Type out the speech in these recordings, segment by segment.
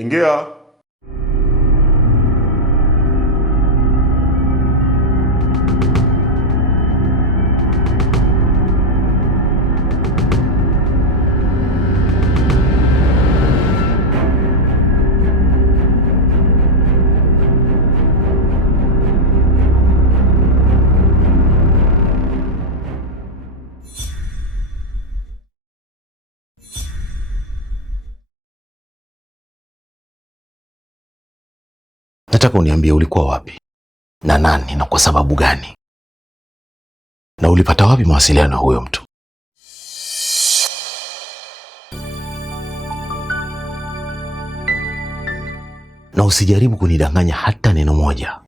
Ingia. Nataka uniambie ulikuwa wapi na nani na kwa sababu gani, na ulipata wapi mawasiliano na huyo mtu? Na usijaribu kunidanganya hata neno moja.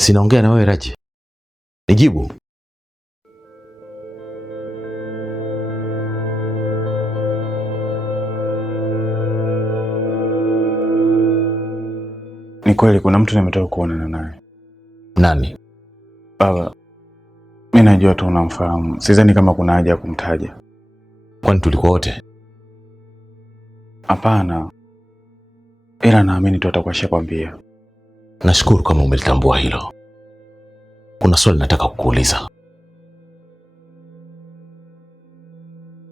Sinaongea na wewe Raji. Nijibu. Ni kweli kuna mtu nimetoka kuonana naye. Nani? Baba, mimi najua tu unamfahamu. Sidhani kama kuna haja ya kumtaja. Kwani tulikuwa wote? Hapana. Ila naamini tu atakuwa shakwambia. Nashukuru kama umelitambua hilo. Kuna swali nataka kukuuliza.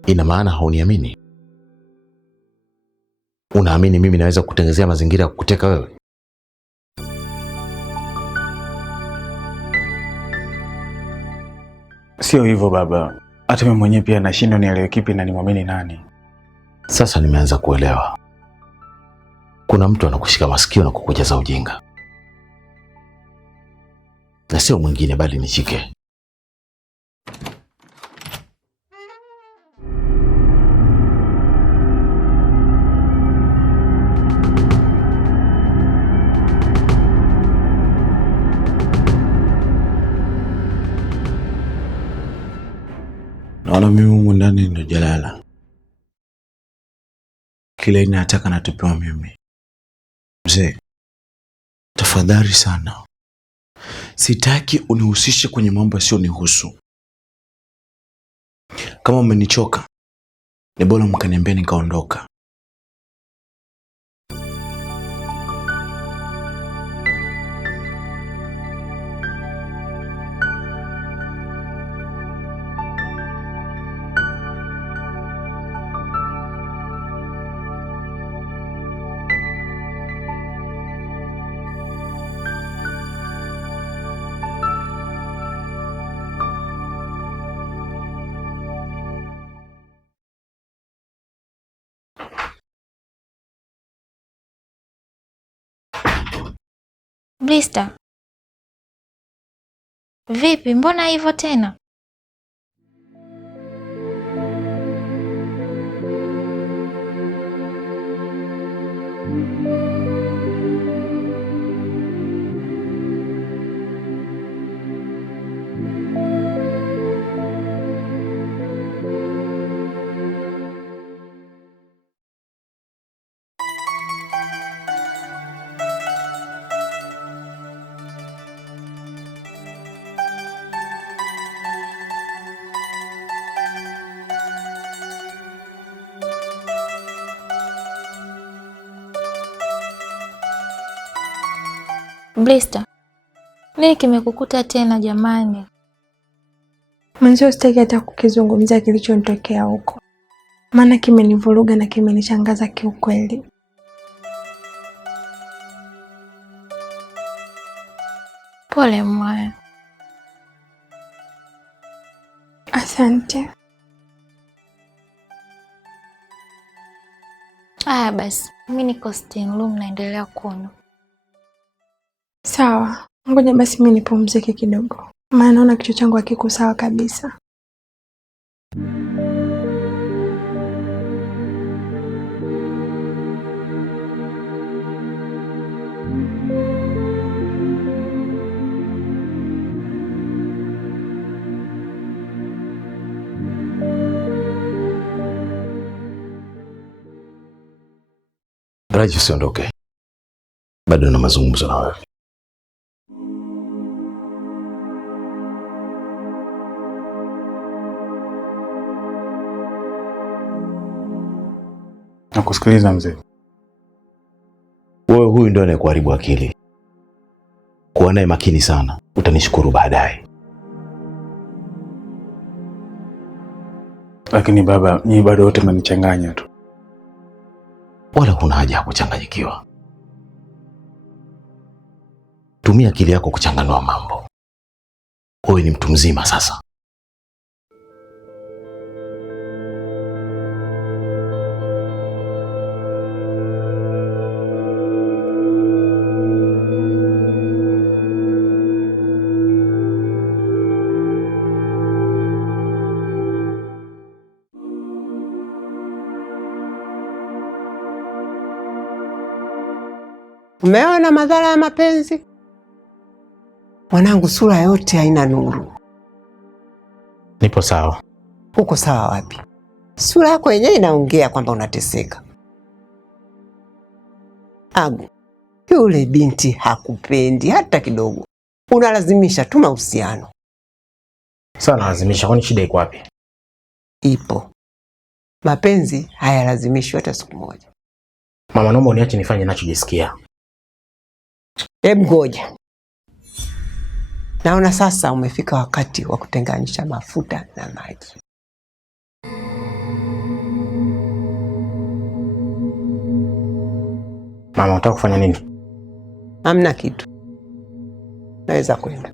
Ina maana hauniamini? Unaamini mimi naweza kukutengenezea mazingira ya kukuteka wewe? Sio hivyo baba. Hata mimi mwenyewe pia nashindwa nielewe kipi na nimwamini nani. Sasa nimeanza kuelewa. Kuna mtu anakushika masikio na kukujaza ujinga. Na sio mwingine bali ni Chike. Naona mimi humu ndani ndo jalala. Kila inataka natupewa mimi. Mzee, tafadhali sana, sitaki unihusishe kwenye mambo yasiyonihusu. Kama umenichoka, ni bora mkaniambia nikaondoka. Blista, vipi? Mbona hivyo tena? Blista, nini kimekukuta tena jamani? Mwenzio sitaki hata kukizungumzia kilichonitokea huko, maana kimenivuruga na kimenishangaza kiukweli. Pole mwaya. Asante. Aya basi, mimi niko sitting room naendelea kunywa. Sawa, ngoja basi mimi nipumzike kidogo, maana naona kichwa changu hakiko sawa kabisa. Raji, usiondoke. Bado na mazungumzo na wewe. Nakusikiliza mzee. Wewe huyu ndio anayekuharibu akili. Kuwa naye makini sana, utanishukuru baadaye. Lakini baba, nyinyi bado wote mnanichanganya tu. Wala huna haja ya kuchanganyikiwa. Tumia akili yako kuchanganua mambo. Wewe ni mtu mzima sasa. Umeona madhara ya mapenzi? Mwanangu, sura yote haina nuru. Nipo sawa. Uko sawa wapi? Sura yako yenyewe inaongea kwamba unateseka. Agu, yule binti hakupendi hata kidogo. Unalazimisha tu mahusiano. Sana lazimisha, kwani shida iko wapi? Ipo. Mapenzi hayalazimishwi hata siku moja. Mama, naomba uniache nifanye ninachojisikia. Hebu ngoja. Naona sasa umefika wakati wa kutenganisha mafuta na maji. Mama, unataka kufanya nini? Hamna kitu. Naweza kwenda.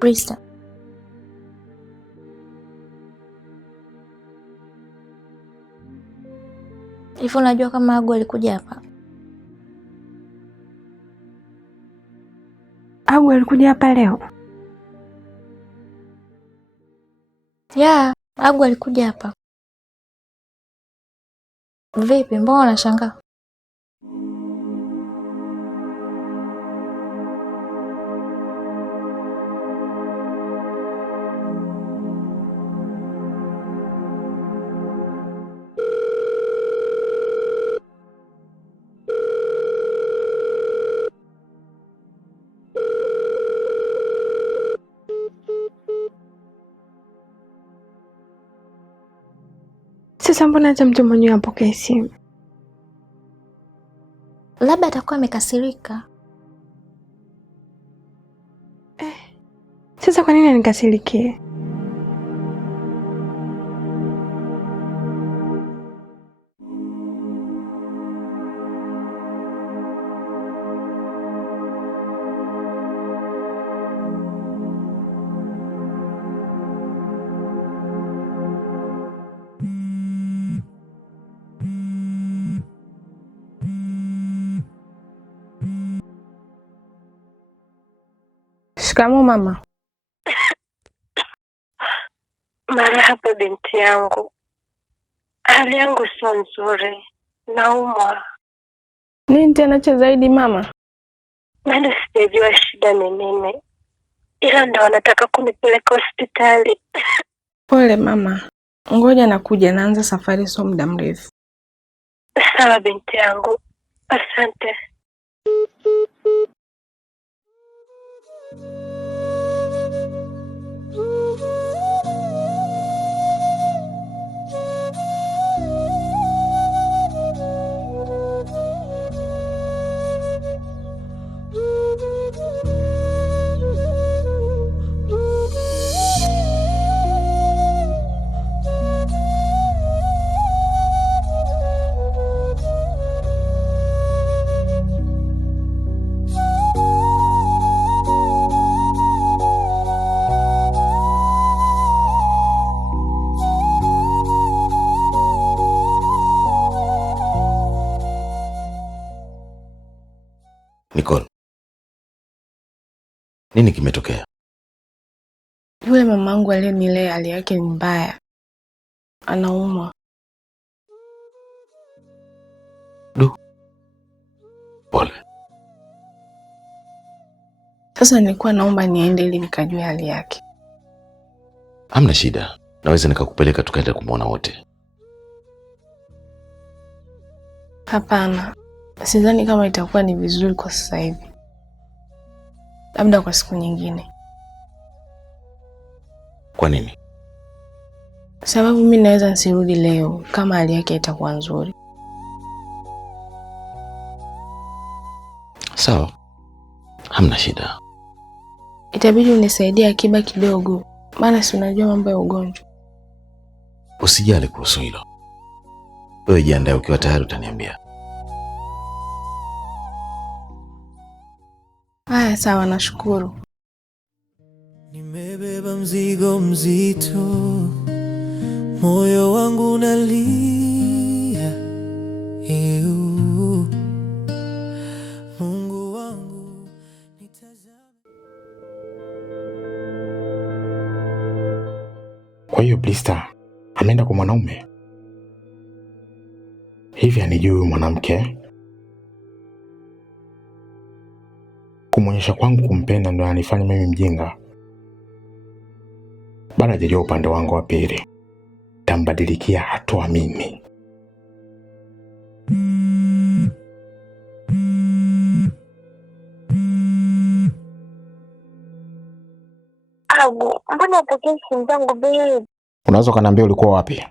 Krista. Hivi unajua kama Agu alikuja hapa? Agu alikuja hapa leo? Ya, Agu alikuja hapa. Vipi, mbona unashangaa? Sasa mbona hata mtu mwenyewe apokee simu? Labda atakuwa amekasirika. Sasa kwa nini anikasirikie? Shikamoo mama. Marahaba binti yangu. Hali yangu sio nzuri. Naumwa. Nini tena cha zaidi mama? Bado sijajua shida ni nini. Ila ndo wanataka kunipeleka hospitali. Pole mama. Ngoja nakuja, naanza safari sio muda mrefu. Sawa binti yangu. Asante. Nicole, nini kimetokea? Yule mamangu aliyenilea hali yake ni mbaya. Anaumwa. Pole. Sasa nilikuwa naomba niende ili nikajue hali yake. Hamna shida. Naweza nikakupeleka tukaenda kumwona wote. Hapana. Sidhani kama itakuwa ni vizuri kwa sasa hivi. Labda kwa siku nyingine. Kwa nini? Sababu mimi naweza nisirudi leo kama hali yake itakuwa nzuri. Sawa. Hamna shida. Itabidi unisaidie akiba kidogo. Maana si unajua mambo ya ugonjwa. Usijali kuhusu hilo. Wewe jiandae, ukiwa tayari utaniambia. Haya, sawa, nashukuru. Nimebeba mzigo mzito, moyo wangu unalia. Mungu wangu nitazame. Kwa hiyo Blister ameenda kwa mwanaume? Hivi anijui huyu mwanamke? Kumwonyesha kwangu kumpenda ndio anifanya mimi mjinga. Bado hajajua upande wangu wa pili. Tambadilikia hatua mimi. Agu, mbona upokee simu zangu babe? Unaweza kaniambia ulikuwa wapi?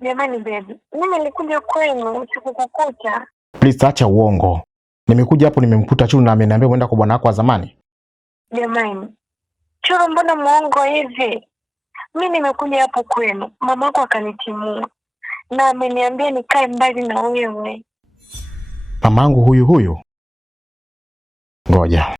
Jamani babe, mimi nilikuja kwenu usiku kukucha. Please acha uongo. Nimekuja hapo nimemkuta Chulu na ameniambia uenda kwa bwana wako wa zamani. Jamani, Chulu mbona muongo hivi? Mimi nimekuja hapo kwenu, mamako akanitimua na ameniambia nikae mbali na wewe. Mamangu huyu? Ngoja.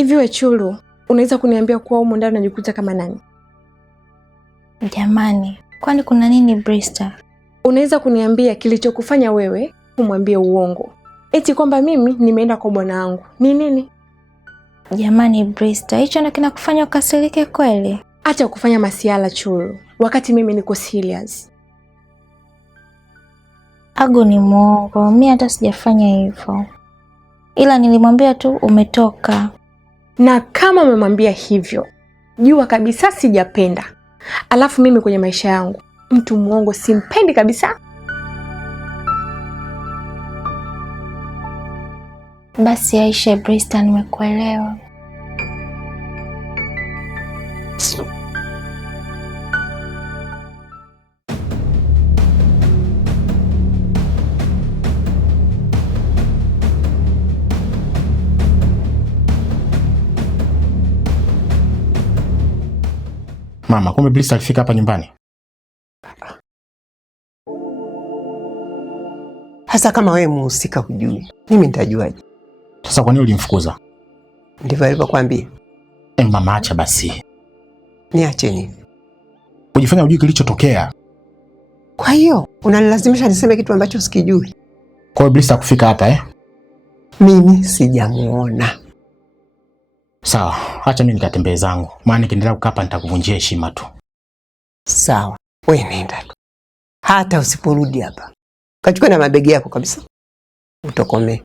Hivi we Chulu, unaweza kuniambia kuwa huko ndani unajikuta kama nani? Jamani, kwani kuna nini Blister? Unaweza kuniambia kilichokufanya wewe kumwambia uongo? Eti kwamba mimi nimeenda kwa bwana wangu. Ni nini? Jamani Blister, hicho ndio kinakufanya ukasirike kweli? Acha kufanya masiala Chulu, wakati mimi niko serious. Agu ni mwongo, mimi hata sijafanya hivyo. Ila nilimwambia tu umetoka. Na kama umemwambia hivyo, jua kabisa sijapenda. Alafu mimi kwenye maisha yangu, mtu mwongo simpendi kabisa. Basi Aisha, Blister, nimekuelewa. Mama, kumbe Blister alifika hapa nyumbani? Hasa kama wewe muhusika hujui, mimi nitajuaje? Sasa kwa nini ulimfukuza? Ndivyo alivyokuambia? Mama, acha basi. Niache nini? Ujifanya hujui kilichotokea. Kwa hiyo unanilazimisha niseme kitu ambacho sikijui. Kwa hiyo Blister kufika hapa Mimi sijamuona. Sawa, acha mimi nikatembee zangu. Maana nikiendelea kukaa hapa nitakuvunjia heshima tu. Sawa, wewe nenda. Hata usiporudi hapa, kachukua na mabegi yako kabisa. Utokome.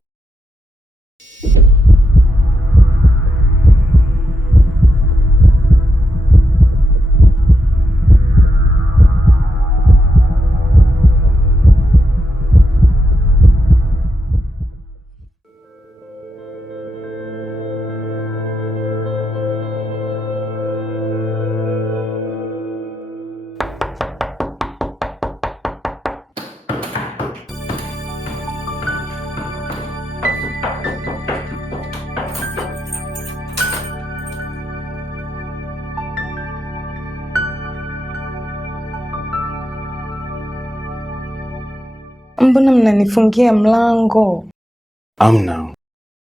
Mbona mnanifungia mlango? Amna,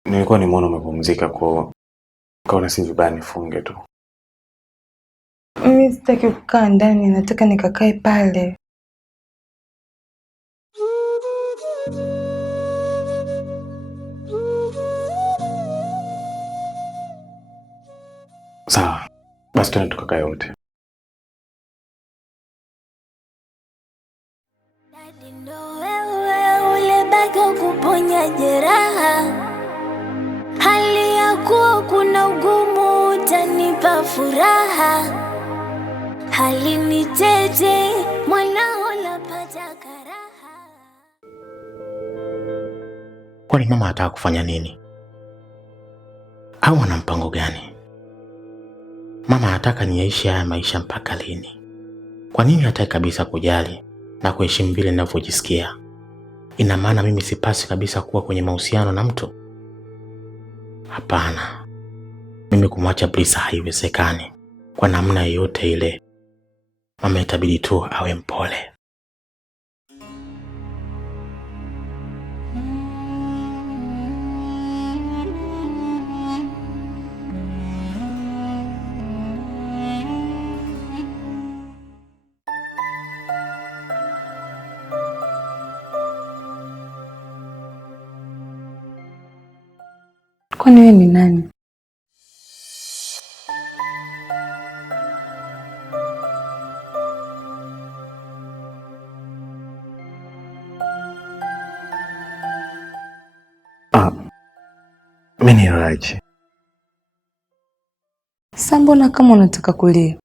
nilikuwa nimeona umepumzika kwa kaona si vibaya nifunge tu. Mimi sitaki kukaa ndani, nataka nikakae pale. Sawa, basi tuende tukakae wote. Kuponya jeraha, hali ya kuwa kuna ugumu, utanipa furaha, hali ni tete, mwanao napata karaha. Kwani mama anataka kufanya nini? Au ana mpango gani? Mama anataka niishi haya maisha mpaka lini? Kwa nini hataki kabisa kujali na kuheshimu vile ninavyojisikia? Ina maana mimi sipasi kabisa kuwa kwenye mahusiano na mtu? Hapana. Mimi kumwacha Brisa haiwezekani kwa namna yoyote ile. Mama itabidi tu awe mpole. Kwani wewe ni nani? Mimi ni Raji. Sasa mbona kama unataka kulia?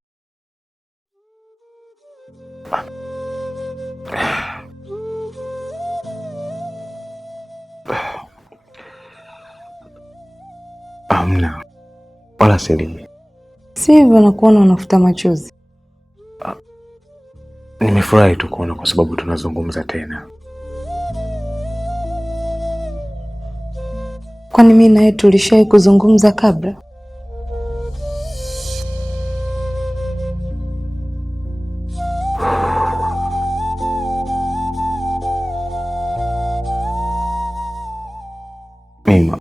Amna, wala sili. Si hivyo nakuona unafuta machozi. Nimefurahi tu kuona kwa sababu tunazungumza tena. Kwani mimi naye tulishawahi kuzungumza kabla? Mima,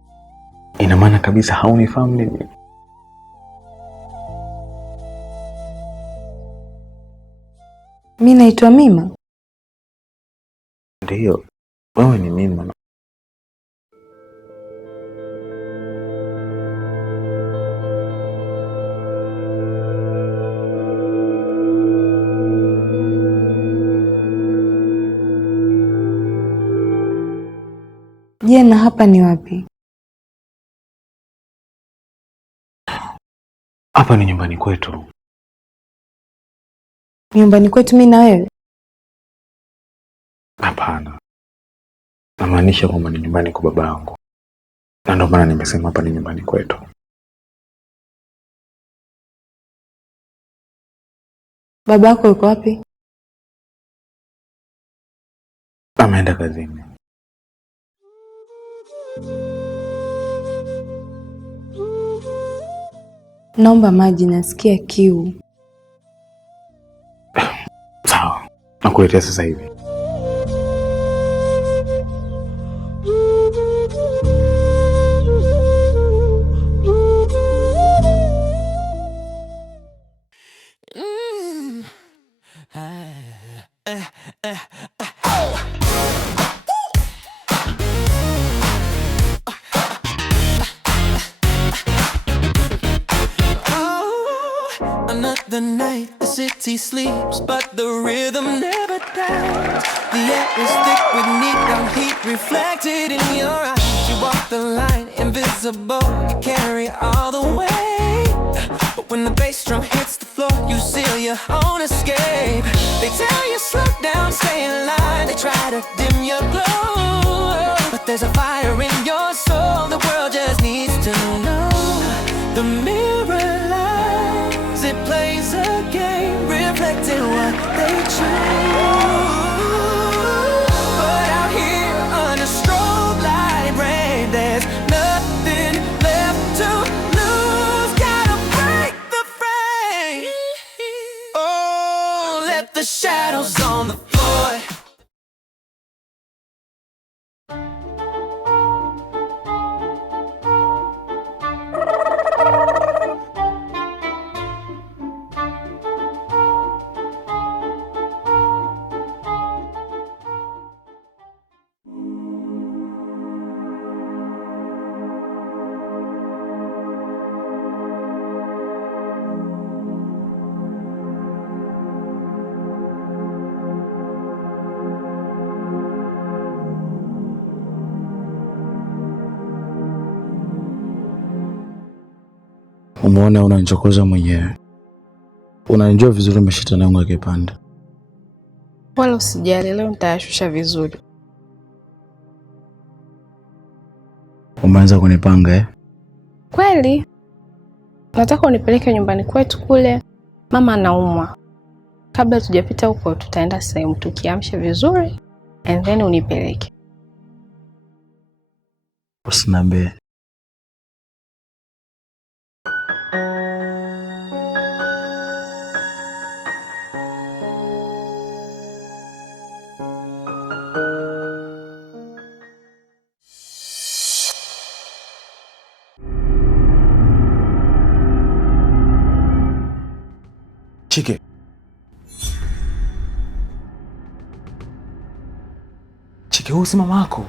ina maana kabisa haunifahamu mimi? Mimi naitwa Mima? Ndiyo, wewe ni Mima. Je, na hapa ni wapi? Hapa ni nyumbani kwetu. Nyumbani kwetu mimi na wewe? Hapana. Namaanisha kwamba ni nyumbani kwa baba yangu. Na ndio maana nimesema hapa ni nyumbani kwetu. Baba yako yuko wapi? Ameenda kazini. Naomba maji, nasikia kiu. Sawa, nakuletea sasa hivi. Another night, the city sleeps, but the rhythm never dies. The air is thick with neon heat reflected in your eyes. You walk the line, invisible, you carry all the weight. But when the bass drum hits the floor, you seal your own escape. They tell you slow down, stay in line. They try to dim your glow, but there's a fire in your soul. The world just needs to know. The mirror lies, it plays a game, reflecting what they choose. But out here under strobe light rain, there's nothing left to lose. Gotta break the frame. Oh, let the shadows on the floor Umeona unanichokoza mwenyewe. Unanijua vizuri mashetani yangu yakipanda. Wala usijali, leo nitayashusha vizuri. Umeanza kunipanga eh? Kweli? Nataka unipeleke nyumbani kwetu kule. Mama anaumwa. Kabla tujapita huko tutaenda sehemu tukiamsha vizuri and then unipeleke. Usiniambie. Chike. Chike, huyu si mama yako?